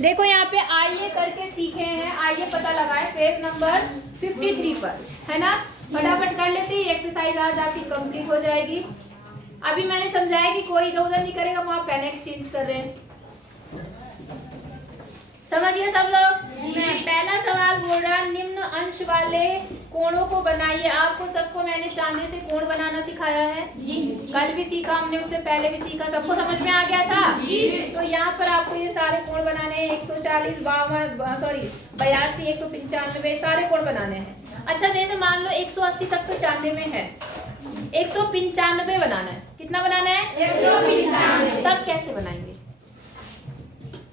देखो यहाँ पे आइए करके सीखे हैं, आइए पता लगाए पेज नंबर 53 पर, है ना। फटाफट कर लेते हैं, एक्सरसाइज आज आपकी कंप्लीट हो जाएगी। अभी मैंने समझाया कि कोई इधर उधर नहीं करेगा, वहां पेन एक्सचेंज कर रहे हैं। समझिए सब लोग। पहला सवाल बोल रहा है निम्न अंश वाले कोणों को बनाइए। आपको सबको मैंने चांदी से कोण बनाना सिखाया है, कल भी सीखा हमने, उससे पहले भी सीखा, सबको समझ में आ गया था। तो यहाँ पर आपको ये सारे कोण बनाने हैं, 140, 82, 195 सारे कोण बनाने हैं। अच्छा जैसे मान लो 180 तक तो चांदी में है, 195 बनाना है। कितना बनाना है? 195। तब कैसे बनाएंगे?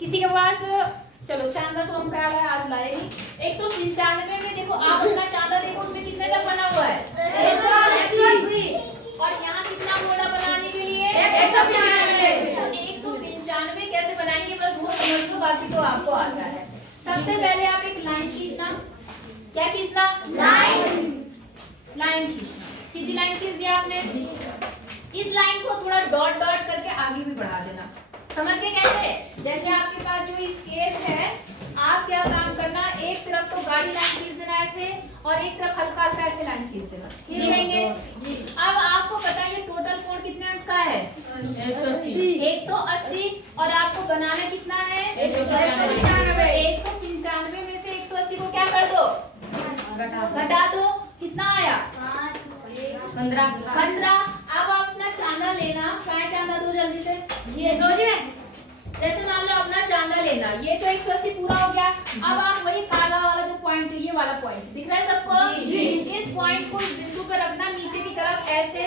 किसी के पास, चलो चांदा तो हम क्या है आज लाए नहीं। 195 में देखो आप अपना चांदा देखो, उसमें कितने तक बना हुआ है? 180। और यहाँ कितना मोड़ा बनाने के लिए? 195। तो 195 कैसे बनाएंगे बस वो समझ लो, बाकी तो आपको आता है। सबसे पहले आप एक लाइन खींचना। क्या खींचना? लाइन खींचना। सीधी लाइन खींच दिया आपने। इस लाइन को थोड़ा डॉट डॉट करके आगे भी बढ़ा देना। समझ गए कैसे? जैसे आपके पास जो स्केल है, आप क्या काम करना, एक तरफ तो गाढ़ी लाइन खींच देना ऐसे, और एक तरफ हल्का हल्का ऐसे लाइन खींच देना। खींच लेंगे। अब आपको पता है टोटल कोण कितने अंश का है? 180। और आपको बनाना कितना है? 195। 195 में से 180 को क्या कर दो? घटा दो। कितना आया? 15। अब आप अपना चांदा लेना। क्या चांदा दो जल्दी से? जैसे मान लो अपना चांदा लेना, ये तो 180 पूरा हो गया। अब आप वही काला वाला जो पॉइंट, ये वाला पॉइंट दिख रहा है सबको? इस पॉइंट को इस बिंदु पे रखना, नीचे की तरफ ऐसे,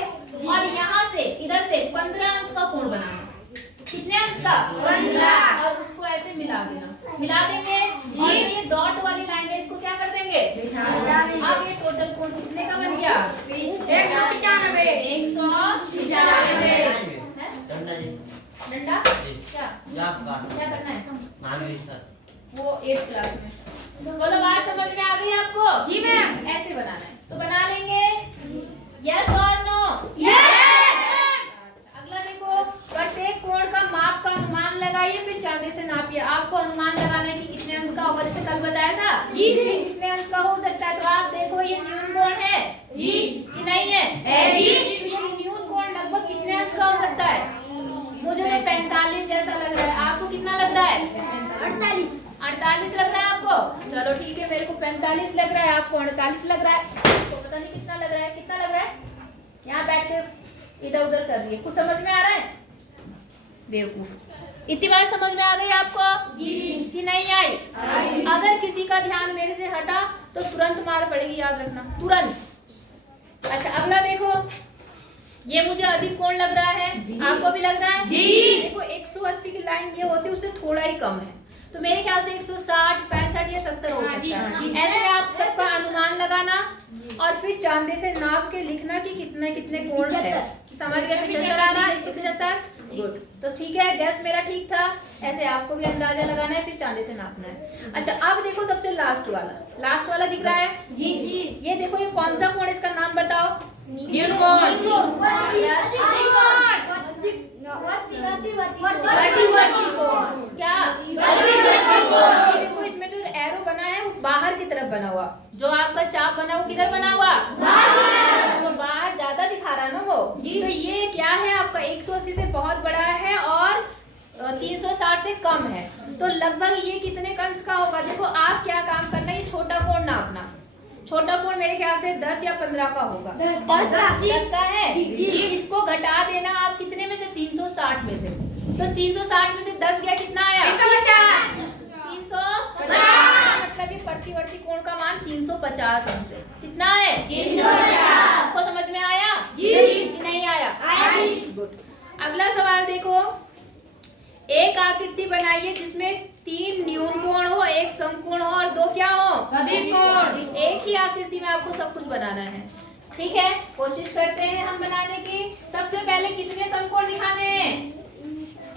और यहाँ से इधर से 15 अंश का कोण बनाना। कितने अंश का? 15। और उसको ऐसे मिला देना। मिला देंगे। और ये डॉट वाली लाइन है, इसको क्या कर देंगे? अब ये टोटल कोण कितने का बन गया? 195। 195। डंडा क्या करना है? वो 8th क्लास में। बोलो बात समझ में आ गई आपको? जी मैम। ऐसे बनाना है तो बना लेंगे। यस और नो? यस। अगला देखो, प्रत्येक कोण का माप का अनुमान लगाइए, फिर चांदी से नापिए। आपको अनुमान लगाना है कि कितने अंश का होगा, जैसे कल बताया था कितने अंश का हो सकता है। तो आप देखो ये न्यून कोण है कि नहीं है? ये न्यून कोण लगभग कितने अंश का हो सकता है? मुझे तो 45 जैसा लग रहा है। आपको कितना लग रहा है? 48 लग रहा है आपको? चलो ठीक है, मेरे को 45 लग रहा है, आपको 48 लग रहा है। तो पता नहीं कितना लग रहा है। कितना लग रहा है? यहाँ बैठ के इधर उधर कर रही है। कुछ समझ में आ रहा है? बेवकूफ। इतनी बात समझ में आ गई आपको कि नहीं आई? अगर किसी का ध्यान मेरे से हटा तो तुरंत मार पड़ेगी, याद रखना, तुरंत। अच्छा अगला देखो, ये मुझे अधिक कोण लग रहा है, आपको भी लग रहा है? जी। देखो 180 की लाइन ये होती है, उससे थोड़ा ही कम है, तो मेरे ख्याल से 160, 65 या 70 हो सकता है। ऐसे आप सबका अनुमान लगाना और फिर चांदे से नाप के लिखना कि कितने कितने कोण है। समझ गए? 75 आ रहा, 175। गुड। तो ठीक है, गैस मेरा ठीक था। ऐसे आपको भी अंदाजा लगाना है, फिर चांदे से नापना है। अच्छा अब देखो सबसे लास्ट वाला दिख रहा है? जी। ये देखो, ये कौन सा कोण, इसका नाम बताओ। न्यून कोण। क्या? देखो इसमें जो एरो बना है वो बाहर की तरफ बना हुआ, जो आपका चाप बना वो किधर बना हुआ? तो बाहर ज्यादा दिखा रहा है ना वो। तो ये क्या है आपका? 180 से बहुत बड़ा है और 360 से कम है, तो लगभग ये कितने अंश का होगा? देखो आप क्या काम करना है, ये छोटा कोण नापना। छोटा कोण मेरे ख्याल से 10 या 15 का होगा। 10 का है। इसको घटा देना आप कितने में से? 360 में से। तो 360 में से 10 गया, कितना आया? 350। 350 मतलब ये प्रतिवर्ती कोण का मान 350 अंश है। कितना है? 350। आपको समझ में आया कि नहीं आया? गुड। अगला सवाल देखो, एक आकृति बनाइए जिसमें 3 न्यून कोण हो, 1 समकोण हो और 2 क्या हो? अधिक कोण। एक ही आकृति में आपको सब कुछ बनाना है। ठीक है, कोशिश करते हैं हम बनाने की। सबसे पहले कितने समकोण दिखाने हैं?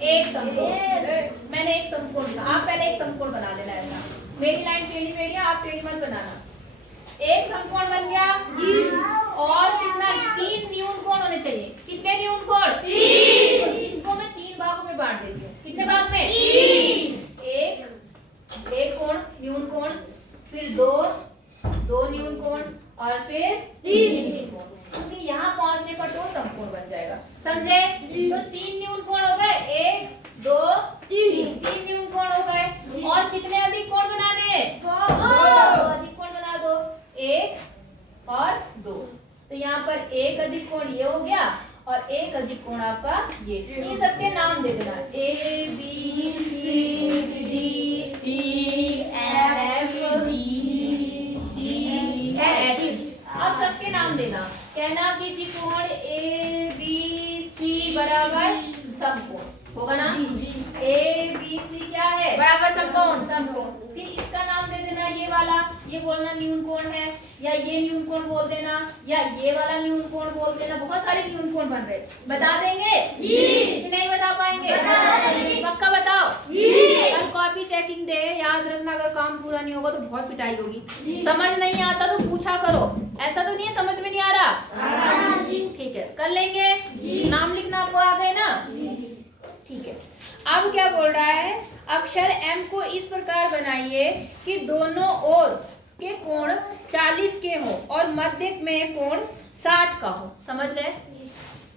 1 समकोण। मैंने 1 समकोण लिखा, आप पहले 1 समकोण बना लेना। ऐसा मेरी लाइन टेढ़ी मेढ़ी, आप टेढ़ी मत बनाना। 1 समकोण बन गया। और कितना? 3 न्यून कोण होने चाहिए। कितने न्यून कोण? 3। इसको मैं 3 भागों में बांट देती हूँ। कितने भाग में? 1 ये इन सबके नाम दे देना, A B C D E F G H. अब सबके नाम देना, कहना कि त्रिकोण ए बी सी बराबर समकोण होगा ना। ए बी सी क्या है? बराबर समकोण। समकोण। फिर इसका नाम दे देना ये वाला, ये बोलना न्यून कोण है, या ये न्यून कोण बोल देना, या ये वाला न्यून कोण बोल देना। बहुत सारे न्यून कोण बन रहे, बता देंगे जी कि नहीं बता पाएंगे? पक्का बताओ जी। कल कॉपी चेकिंग दे, याद रखना अगर काम पूरा नहीं होगा तो बहुत पिटाई होगी। समझ नहीं आता तो पूछा करो, ऐसा तो नहीं है समझ में नहीं आ रहा। ठीक है, कर लेंगे। नाम लिखना आपको आ गए ना? ठीक है। अब क्या बोल रहा है, अक्षर M को इस प्रकार बनाइए कि दोनों ओर के कोण 40 के हो और मध्य में कोण 60 का हो। समझ गए?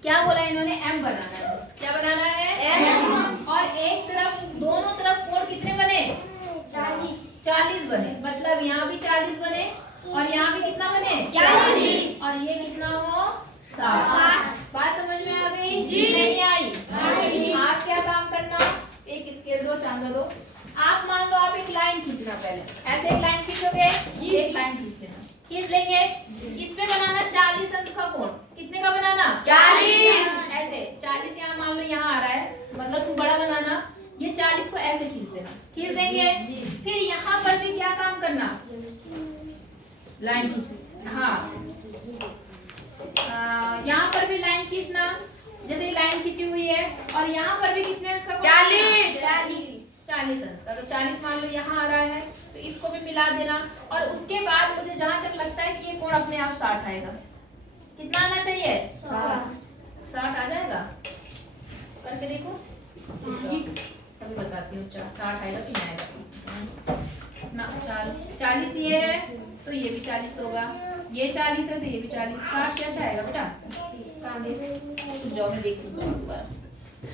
क्या बोला इन्होंने? M बनाना है। क्या बनाना है? M। और एक तरफ, दोनों तरफ कोण कितने बने? 40 बने। मतलब यहाँ भी 40 बने और यहाँ भी कितना बने? 40। और ये कितना हो? 60। बात समझ में आ गई? नहीं आई? आप क्या काम करना, एक स्केल दो, चांदा दो। आप मान लो आप एक लाइन खींचना, पहले ऐसे एक लाइन खींचोगे, एक लाइन खींच लेना, खींच लेंगे। इस पे बनाना 40 अंश का कोण। कितने का बनाना? 40। ऐसे 40 यहाँ मान लो यहाँ आ रहा है, मतलब तुम बड़ा बनाना। ये 40 को ऐसे खींच देना, खींच देंगे। फिर यहाँ पर भी क्या काम करना, लाइन खींच। हाँ, यहाँ पर भी लाइन खींचना, जैसे लाइन खींची हुई है। और यहाँ पर भी कितने अंश का? 40 अंश का। तो 40 मान लो यहाँ आ रहा है, तो इसको भी मिला देना। और उसके बाद मुझे जहां तक लगता है कि ये कोण अपने आप 60 आएगा। कितना आना चाहिए? 60 आ जाएगा। करके देखो, अभी बताती हूँ 60 आएगा कि नहीं आएगा ना। 40 ये है तो ये भी 40 होगा, ये 40 है तो ये भी 40। 60 कैसे आएगा बेटा? जाओ मैं देखती हूँ सवाल।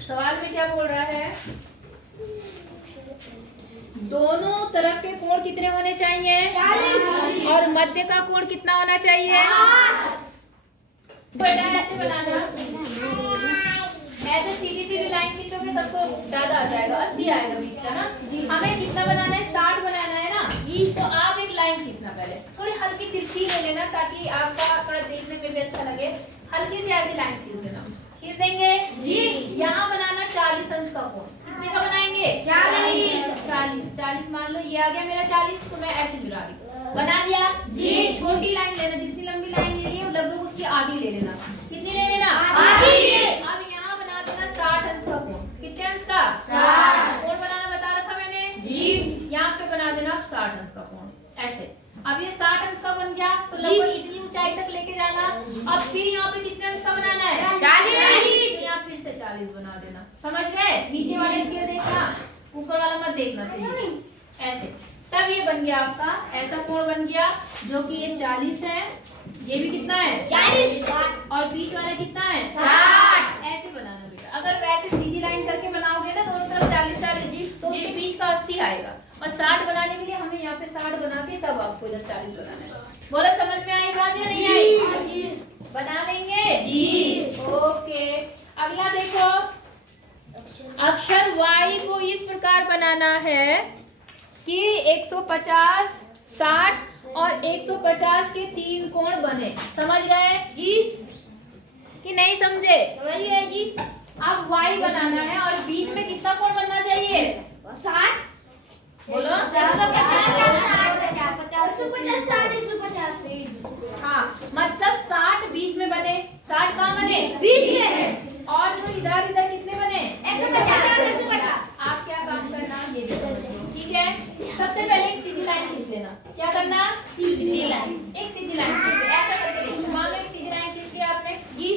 सवाल में क्या बोल रहा है, दोनों तरफ के कोण कितने होने चाहिए? 40। और मध्य का कोण कितना होना चाहिए? बेटा ऐसे बनाना, ऐसे सीधी सीधी लाइन खींचोगे तब तो ज्यादा आ जाएगा, 80 आएगा बीच का ना। हमें कितना बनाना है? 60 बनाना है ना। तो आप एक लाइन खींचना, पहले थोड़ी हल्की तिरछी ले लेना ताकि आपका थोड़ा देखने में भी अच्छा लगे। हल्की सी ऐसी लाइन खींच देना, खींच देंगे जी। यहाँ बनाना 40 अंश का कोण। कितने का बनाएंगे? 40 मान लो ये आ गया मेरा 40, तो मैं ऐसे मिला दी, बना दिया जी। छोटी लाइन लेना, जितनी लंबी लाइन ले ली है लगभग उसकी आधी ले लेना। कितनी ले लेना? आधी। अब यहाँ बना देना 60 अंश का कोण। कितने अंश का? 60। कोण बनाना बता रखा मैंने जी। यहाँ पे बना देना 60 अंश का कोण, ऐसे। अब ये 60 अंश का बन गया तो लगभग इतनी ऊंचाई तक लेके जाना। अब फिर यहाँ पे कितने अंश का बनाना है? 40। तो यहाँ फिर से 40 बना देना। समझ गए? नीचे वाले स्केल देखना, ऊपर वाला मत देखना। ऐसे तब ये बन गया आपका, ऐसा कोण बन गया जो कि ये 40 है, ये भी कितना है? 40। और बीच वाला कितना है? 60। ऐसे बनाना बेटा। अगर वैसे सीधी लाइन करके बनाओगे ना दोनों तरफ 40 तो उसके बीच का 80 आएगा। और 60 बनाने के लिए हमें यहाँ पे 60 बना के तब आपको इधर 40 बनाना है। बोलो समझ में आई बात या नहीं आई? बना लेंगे जी। ओके, अगला देखो, अक्षर Y को इस प्रकार बनाना है कि 150, 60 और 150 के 3 कोण बने। समझ गए जी कि नहीं समझे? समझ गए जी। अब Y बनाना है और बीच में कितना कोण बनना चाहिए? 60। बोलो 150। हाँ, मतलब 60 बीच में बने। 60 कहाँ बने? बीच में। और जो इधर कितने बने? 150। आप क्या काम करना ये भी समझ लो, ठीक है? सबसे पहले एक सीधी लाइन खींच लेना। क्या करना? सीधी लाइन। एक सीधी लाइन खींच, ऐसा करके देखो। मान लो एक सीधी लाइन खींच लिया आपने जी,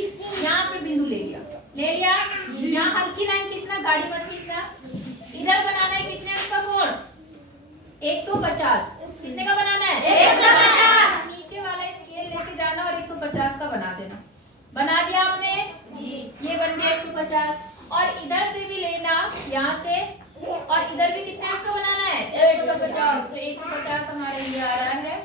यहाँ पे बिंदु ले लिया। यहाँ हल्की लाइन खींचना, गाड़ी मत खींचना। इधर बनाना है कितने अंश का कोण? 150। कितने का बनाना है? 150। नीचे वाला स्केल लेके जाना और 150 का बना देना। बना दिया आपने जी, ये बन गया 150। और इधर से भी लेना, यहाँ से, और इधर भी कितने अंश का बनाना है? 150। तो 150 हमारे लिए आ रहा है,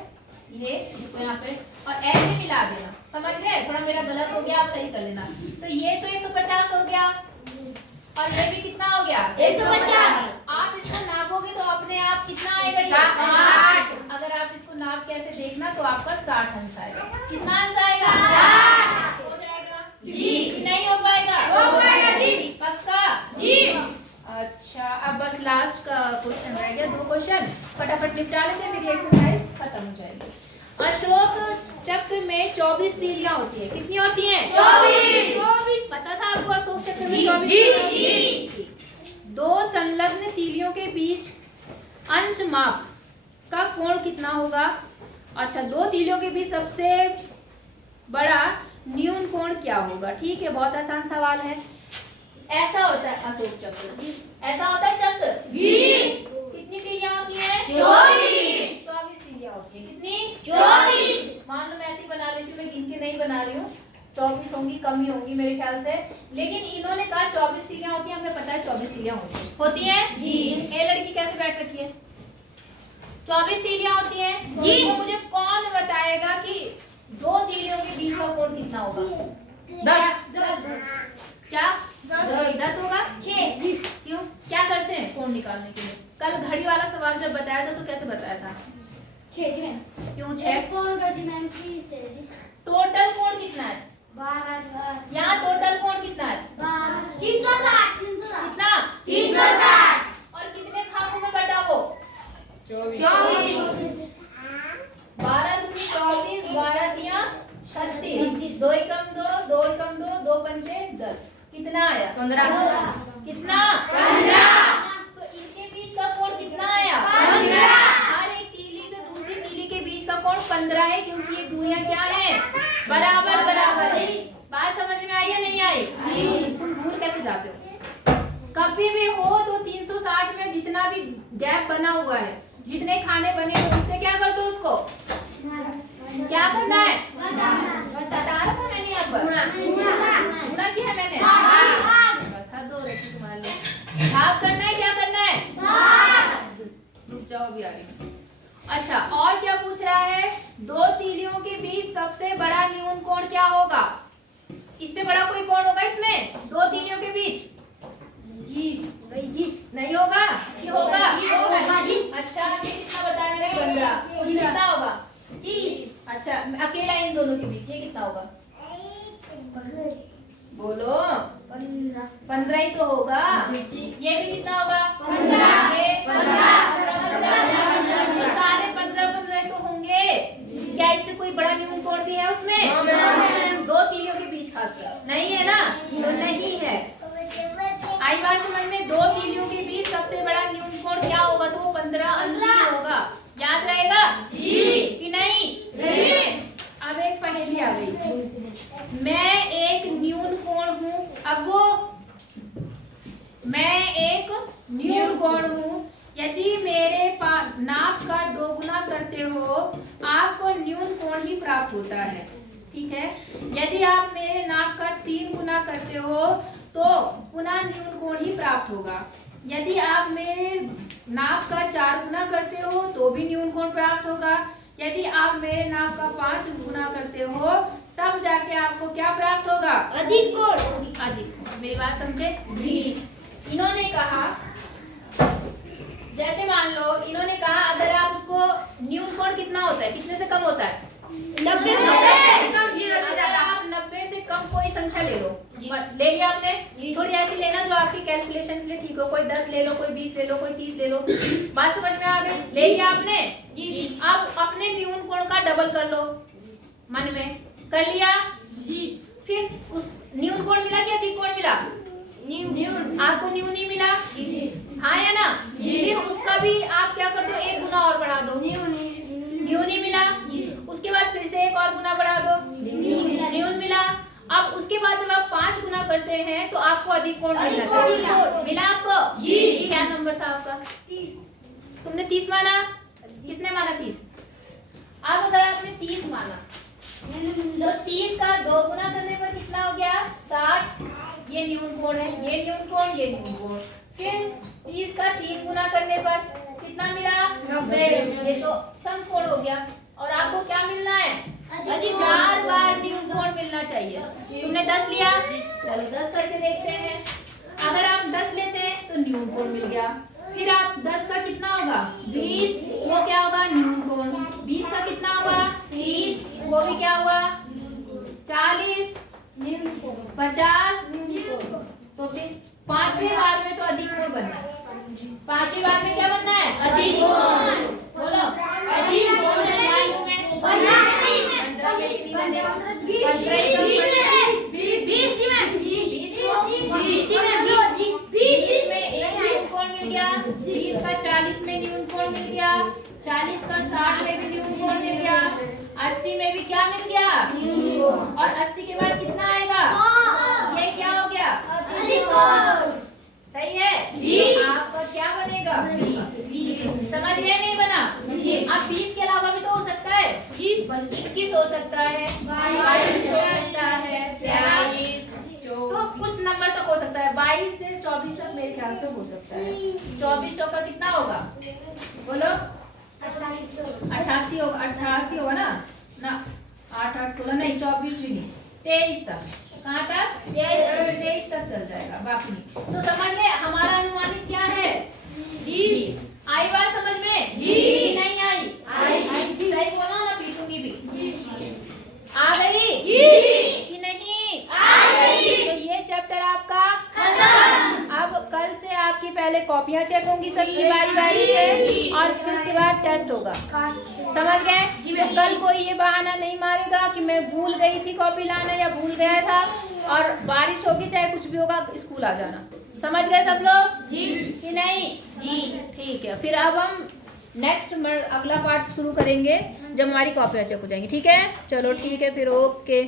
ये इसको यहाँ पे और ऐसे मिला देना। समझ गए? थोड़ा मेरा गलत हो गया, आप सही कर लेना। तो ये तो 150 हो गया और ये भी कितना हो गया 150। आप इसको नापोगे तो अपने आप कितना आएगा ये 60। अगर आप इसको नाप के ऐसे देखना तो आपका 60 अंश आएगा। कितना अंश आएगा 60। हो जाएगा जी। नहीं हो पाएगा हो पाएगा जी। पक्का जी। अच्छा अब बस लास्ट का क्वेश्चन रह गया, 2 क्वेश्चन फटाफट निपटा लेते हैं, मेरी एक्सरसाइज खत्म हो जाएगी। अशोक चक्र में 24 तीलियां होती है, कितनी होती हैं 24। पता था आपको अशोक चक्र में जी, 24 जी, तीलियां होती हैं? 2 संलग्न तीलियों के बीच अंश माप का कोण कितना होगा? अच्छा 2 तीलियों के बीच सबसे बड़ा न्यून कोण क्या होगा? ठीक है, बहुत आसान सवाल है। ऐसा होता है अशोक चक्र, ऐसा होता है चक्र जी। कितनी तीलियां होती हैं 24। 24 तीलियां होती हैं। कितनी 24। मान लो मैं ऐसे ही बना लेती हूँ, मैं गिन के नहीं बना रही हूँ, 24 होंगी, कम ही होंगी मेरे ख्याल से, लेकिन इन्होंने कहा 24 तीलियां होती हैं, हमें पता है 24 तीलियां होती हैं जी। ये लड़की कैसे बैठ रखी है? 24 तीलियां होती हैं जी। तो मुझे कौन बताएगा कि 2 तीलियों के बीच का कोण कितना होगा? 10। क्या 10 होगा? 6। क्यों, क्या करते हैं कोण निकालने के लिए? कल घड़ी वाला सवाल जब बताया था तो कैसे बताया था? 6 जी मैम। क्यों 6? कौन करती मैम प्लीज है जी। टोटल कोण कितना है? 12। यहाँ टोटल कोण कितना है? 360। कितना? 360। और कितने भागों में बटा वो? 24। 12 दूनी 24, 12 तिया 36, 2 एकम 2, 2 एकम 2, 2 पंचे 10, कितना आया? 15। कितना? 15। तो इनके बीच का कोण कितना आया? 15। हर एक तीली से दूसरी तीली के बीच का कोण 15 है, क्योंकि ये दूरियां क्या है? बराबर बराबर है। बात समझ में आई या नहीं आई? तुम भूल कैसे जाते हो? कभी भी हो तो 360 में जितना भी गैप बना हुआ है, जितने खाने बने हो, उससे क्या कर दो उसको? क्या करना है? बता रहा था मैंने यहाँ पर गुणा किया है मैंने। बस हद हो रही थी तुम्हारे लिए। भाग करना है, क्या करना है? रुक जाओ अभी आगे। अच्छा और क्या पूछ रहा है? 2 तीलियों के बीच सबसे बड़ा न्यून कोण क्या होगा? इससे बड़ा कोई कोण होगा इसमें 2 तीलियों के बीच? नहीं होगा? ये होगा? अच्छा ये कितना बताया मैंने? 15। ये कितना होगा? 30। अच्छा अकेला इन दोनों के बीच ये कितना होगा? बोलो 15 ही तो होगा। ये भी कितना होगा? 15। ये 15 सारे 15 तो होंगे। क्या इससे कोई बड़ा न्यून कोण भी है उसमें? 2 तीलियों के बीच खासकर नहीं है ना, तो नहीं है। आई बात समझ में? 2 तीलियों के बीच सबसे बड़ा न्यून कोण क्या होगा? तो वो 15 अंश ही होगा। याद रहेगा कि नहीं? अब एक पहेली आ गई। मैं एक न्यून कोण हूँ अगो, मैं एक न्यून कोण हूँ, यदि मेरे नाप का 2 गुना करते हो आपको न्यून कोण ही प्राप्त होता है। ठीक है, यदि आप मेरे नाप का 3 गुना करते हो तो पुनः न्यून कोण ही प्राप्त होगा। यदि आप मेरे नाप का 4 गुना करते हो तो भी न्यून कोण प्राप्त होगा। यदि आप मेरे नाप का 5 गुना करते हो तब जाके आपको क्या प्राप्त होगा? अधिक कोण। अधिक। मेरी बात समझे? जी। इन्होंने कहा, जैसे मान लो इन्होंने कहा अगर आप उसको न्यून कोण कितना होता है, कितने से कम होता है? 90 से अगर आप 90 से कम कोई संख्या ले लो, ले लिया आपने, थोड़ी ऐसी लेना जो आपकी कैलकुलेशन के लिए ठीक हो, कोई 10 ले लो, कोई 20 ले लो, कोई 30 ले लो। बात समझ में आ गई? ले लिया आपने। अब अपने न्यून कोण का डबल कर लो, मन में कर लिया जी। फिर उस न्यून कोण मिला कि अधिक कोण मिला? न्यून। आपको न्यून ही मिला, हाँ या ना? फिर उसका भी आप क्या कर दो? 1 गुना और बढ़ा दो, न्यून ही मिला। उसके बाद फिर से 1 और गुना बढ़ा दो, न्यून मिला। अब उसके बाद जब आप 5 गुना करते हैं तो आपको अधिक कोण मिलना चाहिए। मिला आपको? क्या नंबर था आपका? 30। तुमने 30 माना? किसने माना 30? अब अगर आपने 30 माना तो 30 का 2 गुना करने पर कितना हो गया? 60। ये न्यून कोण है, ये न्यून कोण, ये न्यून कोण। फिर 30 का 3 गुना करने पर कितना मिला? 90। ये तो समकोण हो गया। और आपको क्या मिलना है? 4 बार न्यून कोण मिलना चाहिए। तुमने 10 लिया, चलो 10 करके देखते हैं। अगर आप 10 लेते हैं तो न्यून कोण मिल गया। फिर आप 10 का कितना होगा 20, वो क्या होगा न्यून कोण। 20 का कितना होगा 30, वो भी क्या होगा 40, 50। तो फिर पांचवें बार में तो अधिक कोण बनना है। पांचवी बार में क्या बनना है अधिक कोण। बोलो अधिक कोण। मालूम है 20 में 21 कोण मिल गया, 20 का 40 में न्यून कोण मिल गया, 40 का 60 में भी न्यून कोण मिल गया, 80 में भी क्या मिल गया और 80 के बाद कितना आएगा ये क्या हो गया अधिक कोण। सही है जी। आपका क्या बनेगा 20। समझ गए नहीं बना अब 20 के अलावा भी तो हो सकता है 21 हो सकता है 22 हो सकता है 23 तो कुछ नंबर तक हो सकता है 22 से 24 तक मेरे ख्याल से हो सकता है। 24 चौका कितना होगा बोलो 88 होगा 88 होगा ना 8 8 16 नहीं 24 भी नहीं 23 तक। कहाँ तक 23 तक चल जाएगा बाकी तो समझ गए हमारा अनुमानित क्या है 20। आई बात समझ में जी। नहीं आई सही बोला ना पीटूंगी भी आ गई कि नहीं तो ये चैप्टर आपका खत्म। अब कल से आपकी पहले कॉपियां चेक होंगी सबकी बारी बारी से और फिर उसके बाद टेस्ट होगा। समझ गए तो कल कोई ये बहाना नहीं मारेगा कि मैं भूल गई थी कॉपी लाना या भूल गया था और बारिश होगी चाहे कुछ भी होगा स्कूल आ जाना। समझ गए सब लोग कि नहीं ठीक है। फिर अब हम नेक्स्ट अगला पार्ट शुरू करेंगे जब हमारी कॉपियां चेक हो जाएंगी। ठीक है चलो ठीक है फिर ओके।